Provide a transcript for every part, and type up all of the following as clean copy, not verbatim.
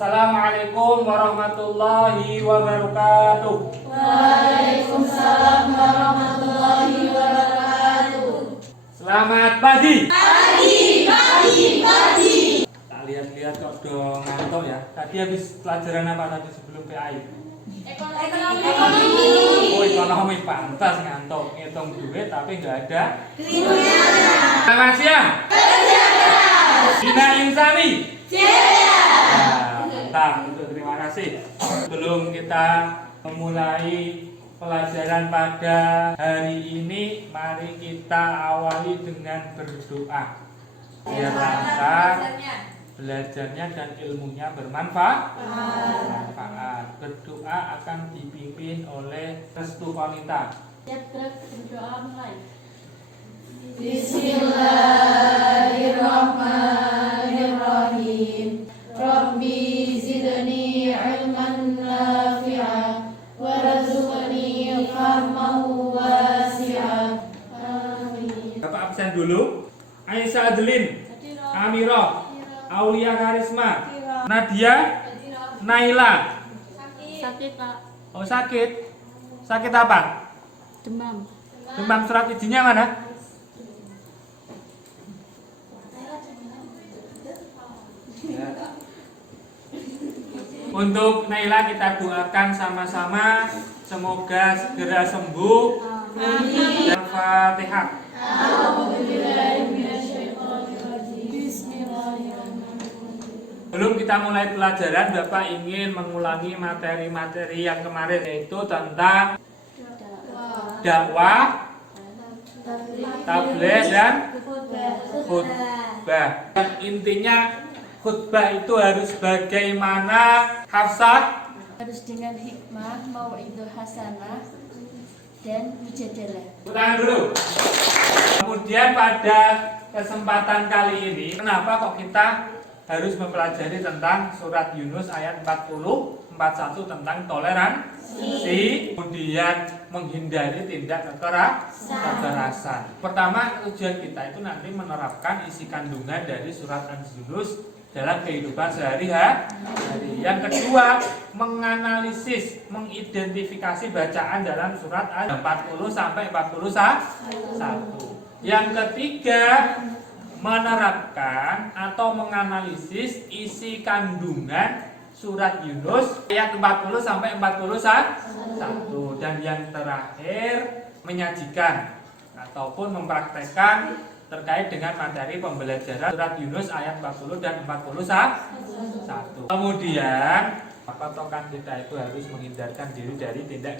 Assalamualaikum warahmatullahi wabarakatuh. Waalaikumsalam warahmatullahi wabarakatuh. Selamat pagi. Pagi. Tak lihat-lihat kok udah ngantuk ya. Tadi habis pelajaran apa tadi sebelum PAI? Ekonomi. Oh, ekonomi, pantas ngantuk. Ngitung duit tapi nggak ada. Selamat siang. Bina Insani. Mantap, itu terima kasih. Sebelum kita memulai pelajaran pada hari ini, mari kita awali dengan berdoa. Biar lancar belajarnya dan ilmunya bermanfaat. Berdoa akan dipimpin oleh Restu Konita. Berdoa mulai. Bismillahirrahmanirrahim. Rabbi zidni ilman nafi'an warzuqni fahman wasi'an. Amin. Bapak absen dulu. Aisyah Adeline, Amirah, Aulia Karisma, Nadia, Naila. Sakit, Pak. Oh, sakit. Sakit apa? Demam. Demam, surat izinnya mana? Untuk Naila kita doakan sama-sama semoga segera sembuh. Amin. Al-Fatihah. Belum kita mulai pelajaran, Bapak ingin mengulangi materi-materi yang kemarin, yaitu tentang dakwah, tabligh dan khutbah. Dan intinya khutbah itu harus bagaimana, Hafsah? Harus dengan hikmah, mau'idhah hasanah, dan mujadalah. Tangan dulu. Kemudian pada kesempatan kali ini, kenapa kok kita harus mempelajari tentang surat Yunus ayat 41 tentang toleransi, kemudian menghindari tindak kekerasan. Pertama, tujuan kita itu nanti menerapkan isi kandungan dari surat Yunus dalam kehidupan sehari-hari. Yang kedua, menganalisis, mengidentifikasi bacaan dalam surat 40 sampai 41. Yang ketiga, menerapkan atau menganalisis isi kandungan surat Yunus ayat 40 sampai 41. Dan yang terakhir, menyajikan ataupun mempraktekkan terkait dengan materi pembelajaran surat Yunus ayat 40 dan 41. Kemudian patokan kita itu harus menghindarkan diri dari tindak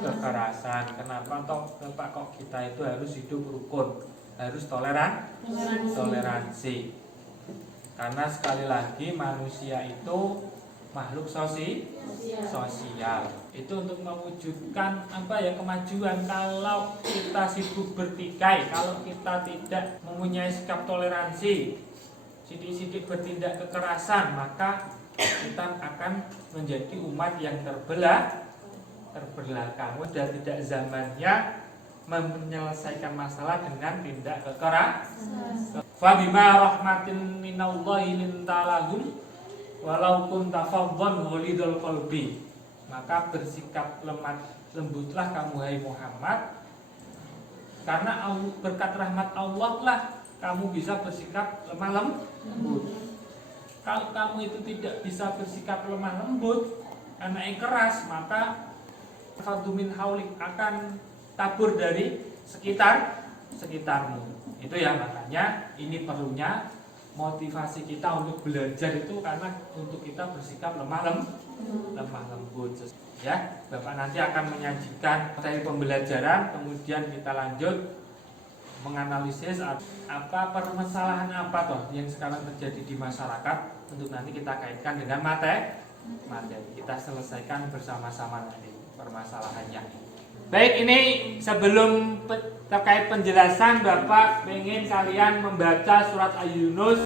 kekerasan. Kenapa Bapak kok kita itu harus hidup rukun, harus toleransi. Karena sekali lagi manusia itu makhluk sosial. Itu untuk mewujudkan kemajuan. Kalau kita sibuk bertikai, kalau kita tidak mempunyai sikap toleransi, sidik-sidik bertindak kekerasan, maka kita akan menjadi umat yang terbelakang. Sudah tidak zamannya menyelesaikan masalah dengan tindak kekerasan. Fa bima rahmatin minallahi linta lahum walau kunta faddan ghalidul qalbi. Maka bersikap lemah lembutlah kamu hai Muhammad, karena berkat rahmat Allah lah kamu bisa bersikap lemah lembut. Kalau kamu itu tidak bisa bersikap lemah lembut, anaknya keras, maka fadumin haulik akan tabur dari sekitarmu. Itu ya, makanya ini perlunya motivasi kita untuk belajar itu karena untuk kita bersikap lemah lembut. Ya, Bapak nanti akan menyajikan materi pembelajaran, kemudian kita lanjut menganalisis apa permasalahan apa toh yang sekarang terjadi di masyarakat, untuk nanti kita kaitkan dengan materi. Kita selesaikan bersama-sama nanti permasalahannya. Baik, ini sebelum terkait penjelasan, Bapak pengen kalian membaca surat Yunus.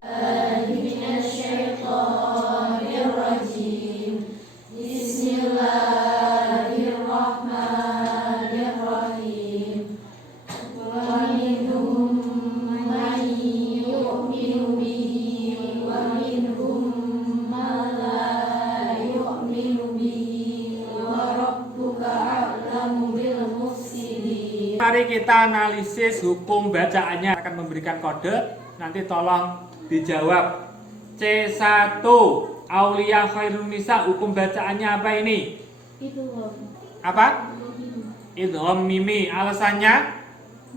Bismillahirrahmanirrahim. Wa minhum man yu'minu bihi wa minhum man la mari kita analisis hukum bacaannya. Akan memberikan kode, nanti tolong dijawab. C1 Aulia Khairun Nisa, hukum bacaannya apa ini? Idgham. Apa? Idgham mimi. Alasannya?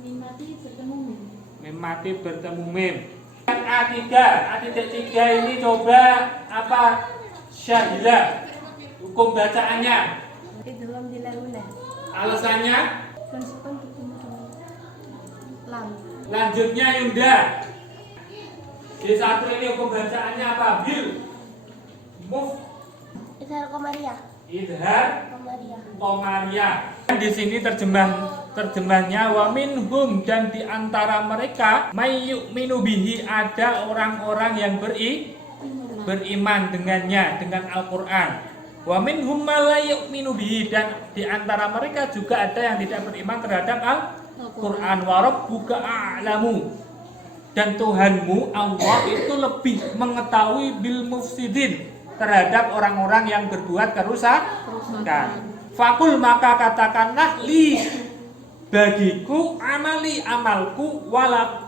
Mim mati bertemu mim. Mim mati bertemu mim. A3 ini coba apa? Syahilah. Hukum bacaannya? Idgham dilalulah. Alasannya? Langsung bertemu dengan lam. Lanjutnya Yunda. D1 ini hukum bacaannya apa? Bil muf Idhar Komariah. idhar Komariah. Komaria. Di sini terjemahnya wa minhum, dan di antara mereka may yu'minu bihi, ada orang-orang yang beriman dengannya, dengan Al-Qur'an. Wa minhum ma la yu'minu bihi, dan di antara mereka juga ada yang tidak beriman terhadap Al-Qur'an. Wa rabbuka a'lamu, dan Tuhanmu Allah itu lebih mengetahui bil mufsidin, terhadap orang-orang yang berbuat kerusakan. Fakul, maka katakanlah, li bagiku amali amalku,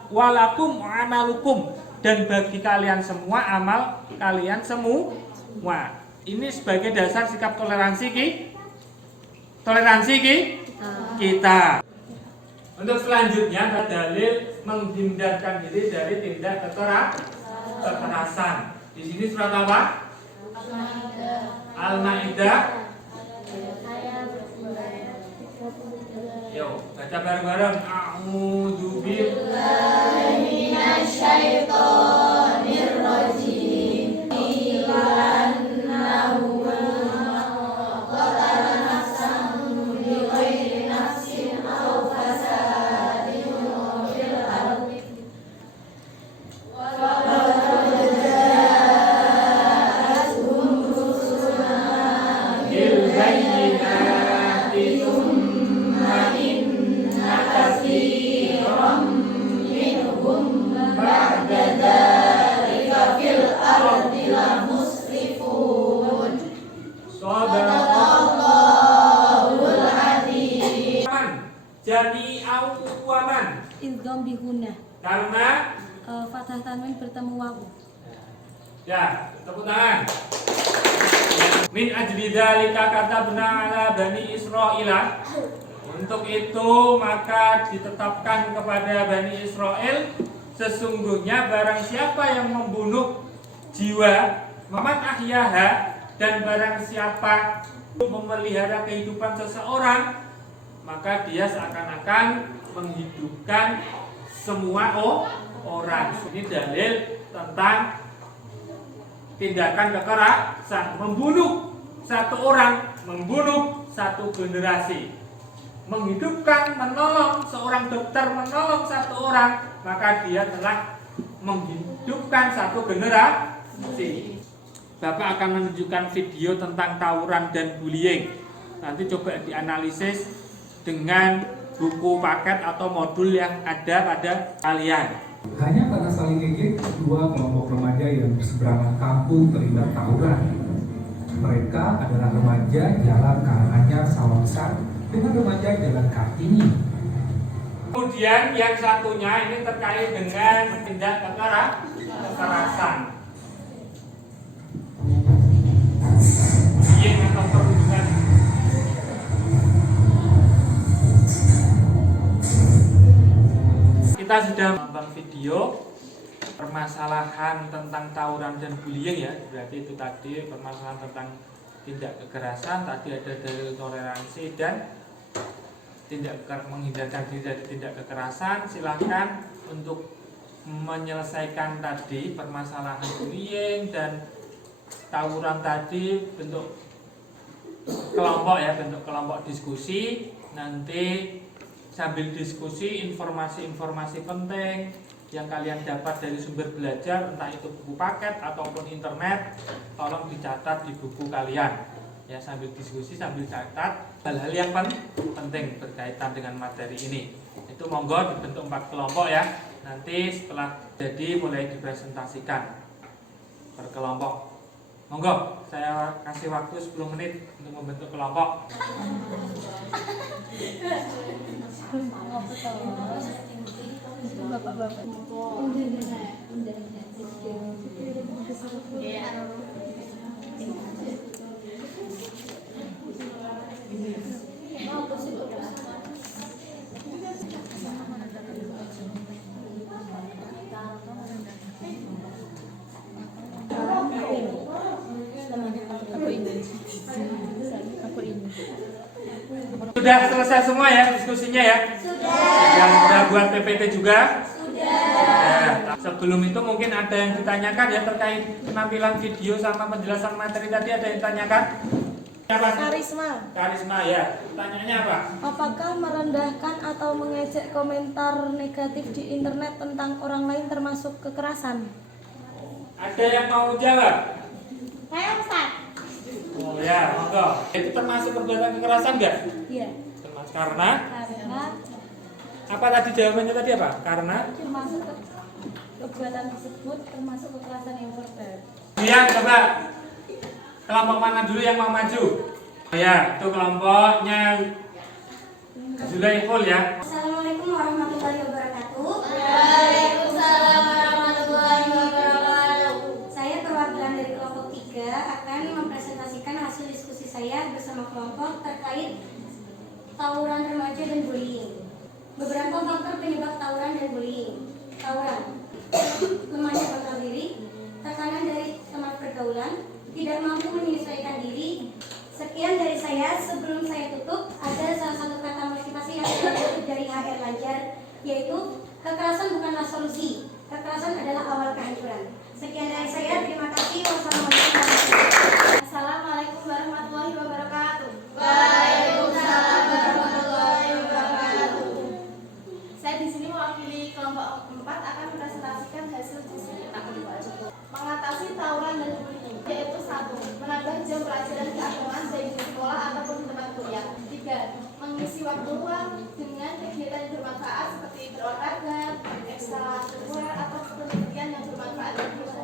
walakum amalukum, dan bagi kalian semua amal kalian semua. Ini sebagai dasar sikap toleransi kita. Untuk selanjutnya dalil menghindarkan diri dari tindak kekerasan. Di sini surat apa? Al-Maidah. Yo, baca bareng-bareng. A'udzu billahi minasyaitonir rajim. Innahu qatala nafsan bi ghairi nafsin aw fasadin fil ardi. Idgham bihuna. Karena Fathah tanwin bertemu wawu. ya, tepuk tangan. Min ajli dzalika katabna ala bani Israila. Untuk itu maka ditetapkan kepada Bani Israel, sesungguhnya barang siapa yang membunuh jiwa, mamat ahyaha, dan barang siapa memelihara kehidupan seseorang, maka dia seakan-akan menghidupkan semua orang. Ini dalil tentang tindakan kekerasan, membunuh satu orang, membunuh satu generasi, menghidupkan, menolong seorang dokter, menolong satu orang, maka dia telah menghidupkan satu generasi. Bapak akan menunjukkan video tentang tawuran dan bullying. Nanti coba dianalisis dengan buku paket atau modul yang ada pada kalian. Hanya karena saling ejek, dua kelompok remaja yang berseberangan kampung terlibat tawuran. Mereka adalah remaja Jalan Karanganyar Sawah Besar dengan remaja Jalan Kartini. Kemudian yang satunya ini terkait dengan tindak kekerasan. Bullying atau perundungan. Kita sudah menonton video permasalahan tentang tawuran dan bullying ya. Berarti itu tadi permasalahan tentang tindak kekerasan, tadi ada dalil toleransi dan menghindarkan diri dari tindak kekerasan. Silakan untuk menyelesaikan tadi permasalahan bullying dan tawuran tadi bentuk kelompok ya, bentuk kelompok diskusi. Nanti sambil diskusi informasi-informasi penting yang kalian dapat dari sumber belajar, entah itu buku paket ataupun internet, tolong dicatat di buku kalian ya, sambil diskusi sambil catat hal-hal yang penting berkaitan dengan materi ini. Itu monggo dibentuk 4 kelompok ya, nanti setelah jadi mulai dipresentasikan per kelompok, monggo. Saya kasih waktu 10 menit untuk membentuk kelompok. Bapak-bapak. Sudah selesai semua ya diskusinya ya? Sudah. Yang sudah buat PPT juga? Sudah. Sebelum itu mungkin ada yang ditanyakan ya terkait penampilan video sama penjelasan materi tadi, ada yang ditanyakan? Apa? Karisma. Karisma ya. Pertanyaannya apa? Apakah merendahkan atau mengejek komentar negatif di internet tentang orang lain termasuk kekerasan? Ada yang mau jawab? Saya Ustaz. Oh ya, monggo. Itu termasuk perbuatan kekerasan enggak? Iya. Termasuk karena Karena apa tadi jawabannya tadi apa? Karena termasuk perbuatan tersebut termasuk kekerasan yang verbal. iya, coba kelompok mana dulu yang mau maju? Ya, itu kelompoknya Zulaiful ya. Assalamualaikum warahmatullahi wabarakatuh. Waalaikumsalam warahmatullahi wabarakatuh. Saya perwakilan dari kelompok 3 akan mempresentasikan hasil diskusi saya bersama kelompok terkait tawuran remaja dan bullying. Beberapa faktor penyebab tawuran dan bullying. Tawuran, lemahnya kontrol diri, tekanan dari teman pergaulan, tidak mampu menyesuaikan diri. Sekian dari saya. Sebelum saya tutup, ada salah satu kata motivasi yang saya kutip dari HR Lancar, yaitu kekerasan bukanlah solusi, kekerasan adalah awal kehancuran. Sekian dari saya, terima kasih. Wassalamualaikum warahmatullahi wabarakatuh. Waalaikumsalam warahmatullahi wabarakatuh. Saya di sini mewakili kelompok 4 akan mempresentasikan hasil diskusi kita kedua. Mengatasi tawuran dan bullying, yaitu 1. Menambah jam pelajaran keagamaan baik di sekolah ataupun di tempat kuliah. 3. Mengisi waktu luang dengan kegiatan yang bermanfaat seperti berolahraga, ekstrakurikuler atau penelitian yang bermanfaat.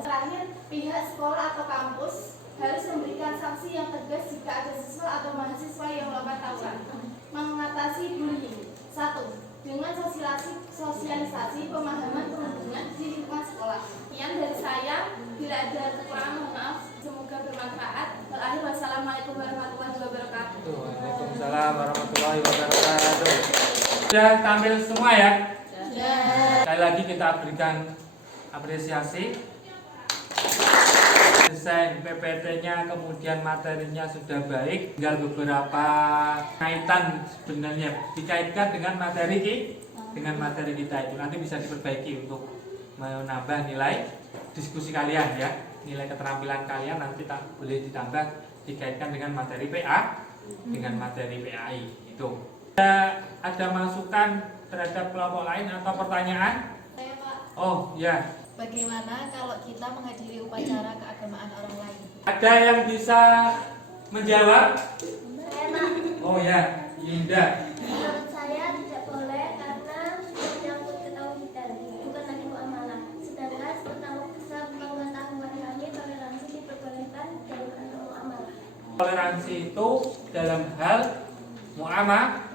Terakhir, pihak sekolah atau kampus harus memberikan sanksi yang tegas jika ada siswa atau mahasiswa yang melakukan tawuran. Mengatasi bullying. 1. Dengan sosialisasi pemahaman perhubungan di lingkungan sekolah. Sekian dari saya. Bila ada kekurangan, mohon maaf. Semoga bermanfaat. Terakhir, wassalamualaikum warahmatullahi wabarakatuh. Waalaikumsalam warahmatullahi wabarakatuh. Sudah tampil semua ya? Sekali lagi kita berikan apresiasi. Desain PPT-nya kemudian materinya sudah baik, tinggal beberapa kaitan sebenarnya dikaitkan dengan materi kita itu nanti bisa diperbaiki untuk menambah nilai diskusi kalian ya, nilai keterampilan kalian nanti boleh ditambah dikaitkan dengan materi PA dengan materi PAI itu. Ada masukan terhadap kelompok lain atau pertanyaan? Saya Pak. Oh ya. Bagaimana kalau kita menghadiri upacara keagamaan orang lain? Ada yang bisa menjawab? Saya Pak. Oh ya, Linda. Menurut saya tidak boleh karena menyangkut ketauhidan, bukan lagi muamalah. Sedangkan sepengetahuan kami toleransi diperbolehkan dalam muamalah. Toleransi itu dalam hal muamalah.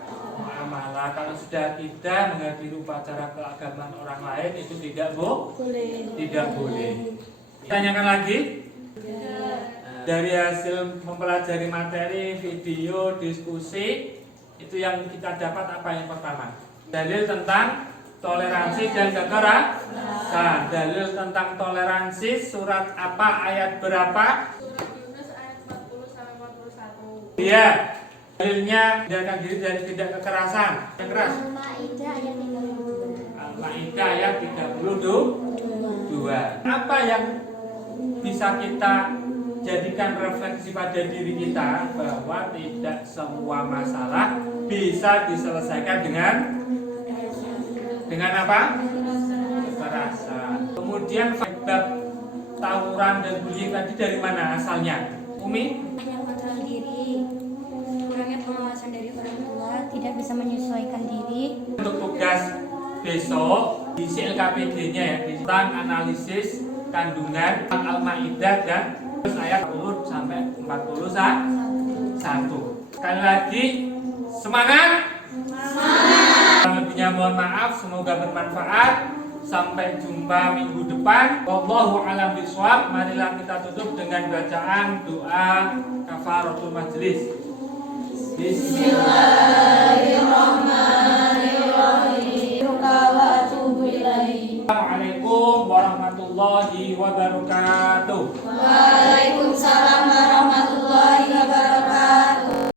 Kalau sudah tidak menghadiri upacara keagamaan orang lain itu tidak boleh. Tanyakan lagi. Dari hasil mempelajari materi, video, diskusi, itu yang kita dapat apa yang pertama? Dalil tentang toleransi dan kekerasan. Dalil tentang toleransi surat apa, ayat berapa? Surat Yunus ayat 40 sampai 41. Iya. Dalilnya hindarkan diri dari tindak kekerasan. Yang keras. Al-Maidah ayat 32. Al-Maidah ayat 32. Apa yang bisa kita jadikan refleksi pada diri kita bahwa tidak semua masalah bisa diselesaikan dengan apa? Kekerasan. Kemudian sebab tawuran dan bullying tadi dari mana asalnya? Umi? Yang kontrol diri, kurangnya pengawasan dari orang tua, tidak bisa menyesuaikan diri. Untuk tugas besok di CLKPD-nya ya, tentang analisis kandungan Al-Maidah dan Terus ayat 40 sampai 41. Sekali lagi semangat. Yang lebihnya mohon maaf, semoga bermanfaat. Sampai jumpa minggu depan. Wallahu a'lam bishawab. Marilah kita tutup dengan bacaan doa kafaratul majelis. Bismillahirrahmanirrahim.